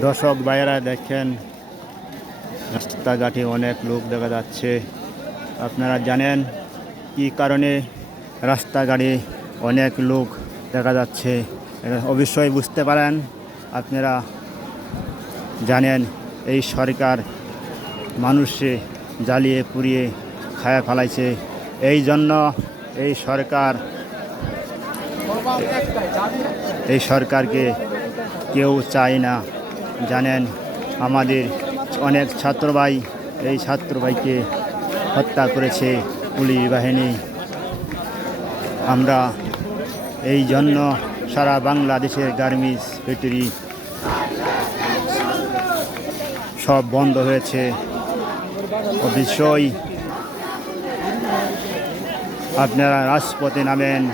দর্শক ভাইয়েরা দেখেন রাস্তাঘাটে অনেক লোক দেখা যাচ্ছে। আপনারা জানেন কি কারণে রাস্তাঘাটে অনেক লোক দেখা যাচ্ছে, এটা অবশ্যই বুঝতে পারেন। আপনারা জানেন এই সরকার মানুষে জ্বালিয়ে পুড়িয়ে খায়া ফেলাইছে। এই জন্য এই সরকারকে কেউ চায় না। জানেন আমাদের অনেক ছাত্র ভাই, এই ছাত্র ভাইকে হত্যা করেছে পুলিশ বাহিনী। আমরা এই জন্য সারা বাংলাদেশের গার্মেন্টস ফ্যাক্টরি সব বন্ধ হয়েছে। অবশ্যই আপনারা রাজপথে নামেন।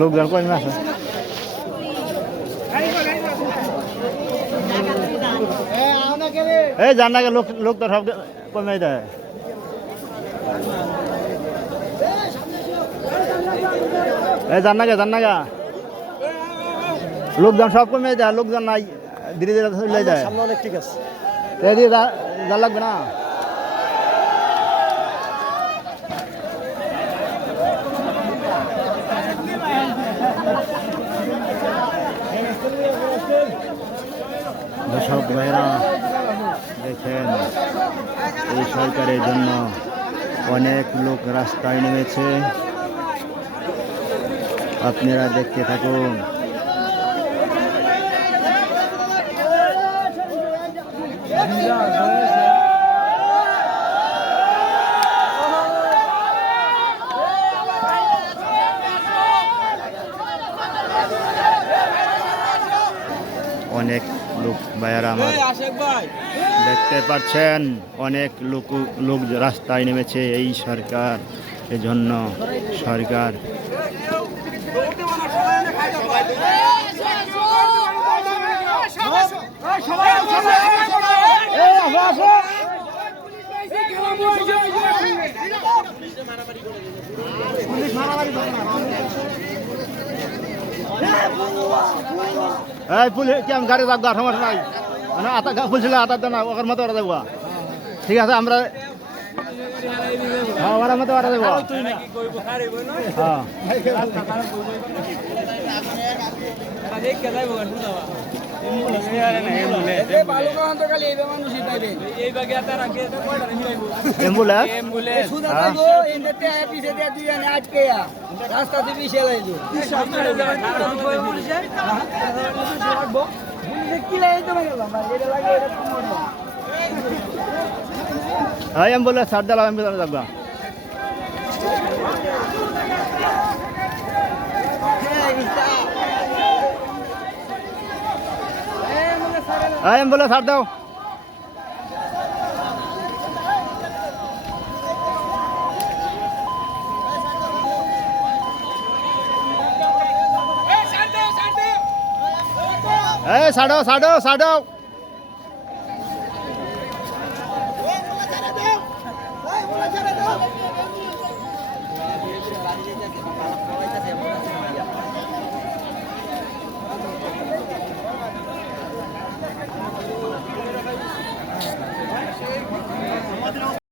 লোকজন কই আছে? এই জানাকে লোক তো সব কমে দেয়। এই জান্নাগা লোকজন সব কমে দেয়, লোকজন নাই, ধীরে ধীরে চলে যায়। অনেক ঠিক আছে, এদিকে যা লাগবে না। দর্শক ভাইরা দেখেন এই সরকারের জন্য অনেক লোক রাস্তায় নেমেছে। আপনারা দেখতে থাকুন। অনেক লোক ভাইয়ারা আমার দেখতে পাচ্ছেন, অনেক লোক রাস্তায় নেমেছে এই সরকার এজন্য। সরকার পুলিশ কেমন গাড়ি সমস্যা নাই। মানে আটা বলছিল আটার দানা ওর মতো ওরা দেবো ঠিক আছে আমরা হ্যাঁ ওর মতো ওরা দেবো হ্যাঁ অ্যাম্বুলেন্স ছাড় দিলাম অ্যাম্বুলেন্স যাবা অ্যাম্বুলেন্স ছাড় দাও ছাড়ো ছাড়ো ছাড়ো